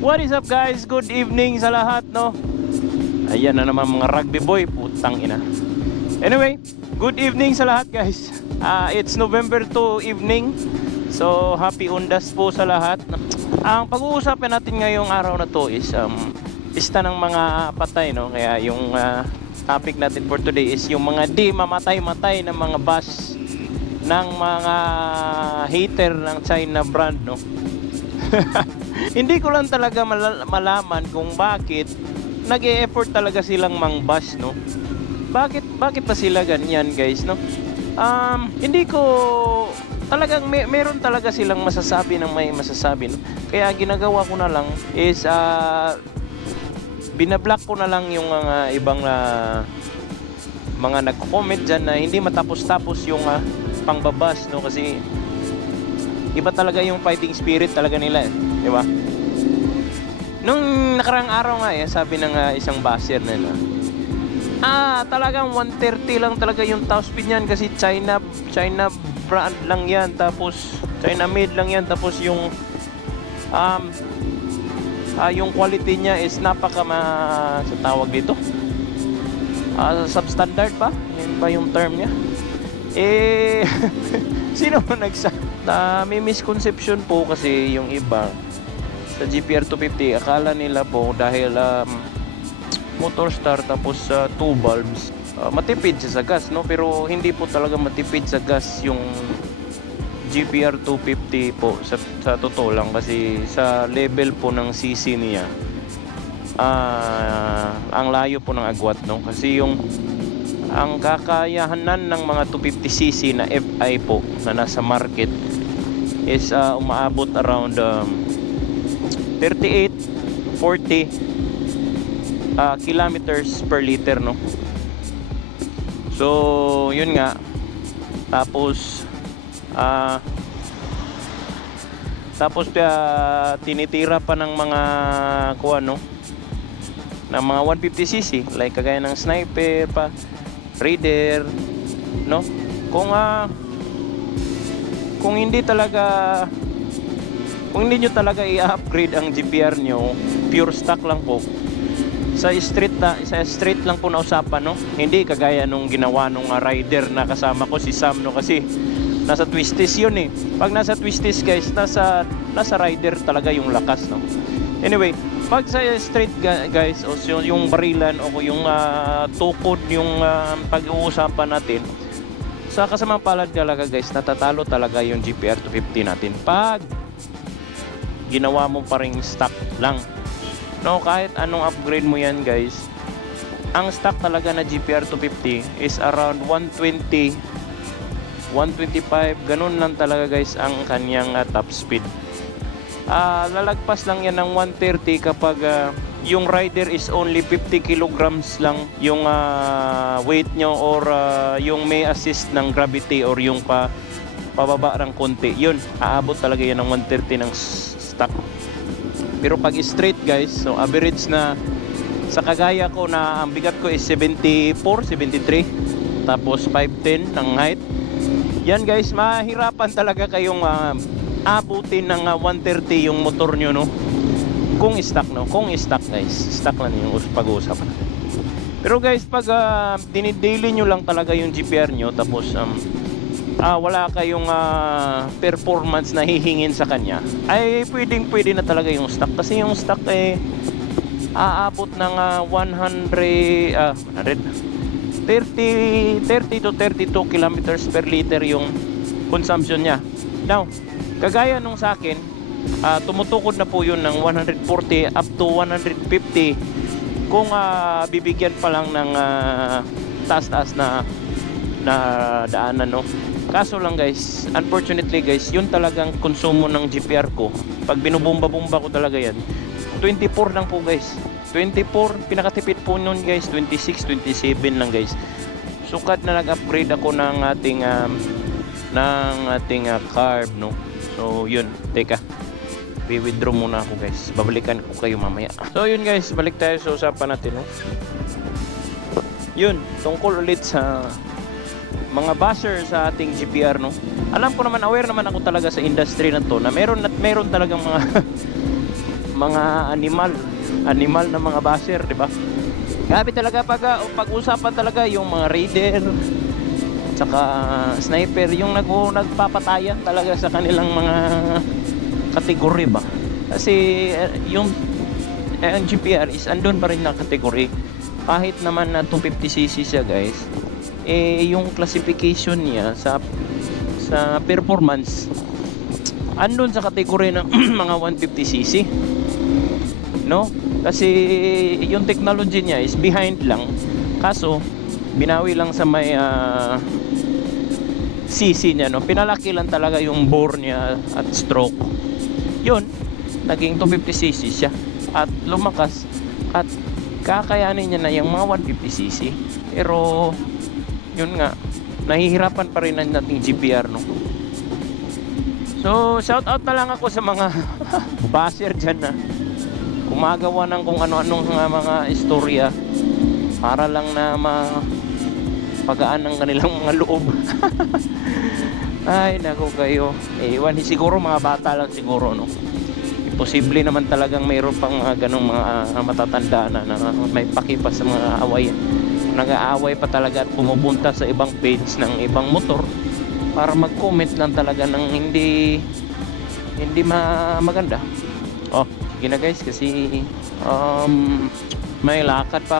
What is up guys? Good evening sa lahat, no? Ayan na naman mga rugby boy, putang ina. Anyway, good evening sa lahat guys. Ah, it's November 2 evening. So, happy undas po sa lahat. Ang pag-uusapan natin ngayong araw na to is um, pista ng mga patay, no? Kaya yung ah, topic natin for today is yung mga di mamatay-matay na mga bus ng mga hater ng China brand, no? Hindi ko lang talaga mala- malaman kung bakit nag-e-effort talaga silang mang-bash, no? Bakit bakit pa sila ganyan, guys, no? Um, hindi ko talagang may, meron talaga silang masasabi ng may masasabi, no? Kaya ginagawa ko na lang is ah binablock ko na lang yung mga ibang ah, mga nagko-comment dyan na hindi matapos-tapos yung ah, pangbabas, no? Kasi iba talaga yung fighting spirit talaga nila, eh. Di ba? Nung nakarang araw nga eh, sabi ng ah, isang baser nila, ah, talagang 130 lang talaga yung top speed niyan kasi China, China brand lang yan, tapos China made lang yan, tapos yung um, ah, yung quality niya is napaka ma, sa tawag dito, ah, substandard pa, yun ba yung term niya? Eh, sino ba nagsa? Na may misconception po kasi yung iba sa GPR 250 akala nila po dahil um, motor star tapos sa two bulbs uh, matipid siya sa gas no? Pero hindi po talaga matipid sa gas yung GPR 250 po sa, sa totoo lang kasi sa level po ng CC niya ah ang layo po ng agwat no? Kasi yung ang kakayahanan ng mga 250cc na FI po na nasa market is ah, umaabot around um, 38 40 ah, kilometers per liter no? So yun nga. Tapos ah tapos ah, tinitira pa ng mga kuha no? Ng mga 150cc like kagaya ng sniper pa Raider no? Kung ah kung hindi talaga kung hindi nyo talaga i-upgrade ang GPR nyo pure stock lang po. Sa street na sa street lang po na usapan no? Hindi kagaya nung ginawa nung ah, rider na kasama ko si Sam no? Kasi nasa twisties yun eh. Pag nasa twisties guys nasa nasa rider talaga yung lakas no? Anyway pag sa street guys o yung, yung barilan o yung ah, tukod yung ah, pag-uusapan natin sa kasamang palad talaga guys natatalo talaga yung GPR 250 natin pag ginawa mo pa ring stock lang. No kahit anong upgrade mo yan guys ang stock talaga na GPR 250 is around 120 125 ganun lang talaga guys ang kanyang ah, top speed. Ah, lalagpas lang yan ng 130 kapag ah, yung rider is only 50 kilograms lang yung ah, weight nyo or ah, yung may assist ng gravity or yung pa pababa ng konti. Yun aabot talaga yan ng 130 ng stock. Pero pag straight guys so average na sa kagaya ko na ang bigat ko is 74 73 tapos 510 ng height. Yan guys mahirapan talaga kayong ah, abutin ng ah, 130 yung motor nyo no kung stock no? Kung stock guys. Stock lang yung us- pag-uusapan pero guys pag uh, dinidaily nyo lang talaga yung GPR nyo tapos um, ah, wala kayong ah, performance na hihingin sa kanya ay pwedeng pwede na talaga yung stock. Kasi yung stock eh aabot ng ah, 100 ah 100 30 30 to 32 kilometers per liter yung consumption niya. Now kagaya nung sa akin ah, tumutukod na po yun ng 140 up to 150 kung ah, bibigyan pa lang ng ah, taas-taas na na daanan no? Kaso lang guys unfortunately guys yun talagang konsumo ng GPR ko. Pag binubomba-bomba ko talaga yan 24 lang po guys. 24 pinakatipid po nun guys. 26 27 lang guys. Sukat na nag-upgrade ako ng ating um, ng ating ah, carb no? So yun. Teka i-withdraw muna ako guys. Babalikan ko kayo mamaya. So yun guys. Balik tayo sa usapan natin no? Yun tungkol ulit sa mga basher sa ating GPR no? Alam ko naman aware naman ako talaga sa industry na to na meron at meron talagang mga mga animal, animal na mga baser, di ba? Grabe talaga pag ah, pag-usapan talaga yung mga raider tsaka sniper yung nag nagpapatayan talaga sa kanilang mga kategory ba. Kasi eh, yung eh, ang GPR is andun pa rin na kategory. Kahit naman na 250cc siya guys, eh yung classification niya sa sa performance andun sa kategory ng mga 150cc. No? Kasi yung technology niya is behind lang. Kaso binawi lang sa may ah, CC niya no. Pinalaki lang talaga yung bore niya at stroke. Yun, naging 250cc siya at lumakas at kakayanin niya na yung mga 150cc. Pero yun nga, nahihirapan pa rin ang nating GPR no. So, shout out na lang ako sa mga baser dyan na gumagawa ng kung ano-anong mga, mga istorya para lang na ma pagaan ng kanilang mga loob. Ay, nako kayo. Eh, iwan, siguro mga bata lang siguro, no? Imposible naman talagang mayroon pang mga ganong mga ah, matatanda na, na may pakipa sa mga awayan. Nag-aaway pa talaga at pumupunta sa ibang page ng ibang motor para mag-comment lang talaga ng hindi hindi ma maganda. Oh, sige na guys kasi um, may lakad pa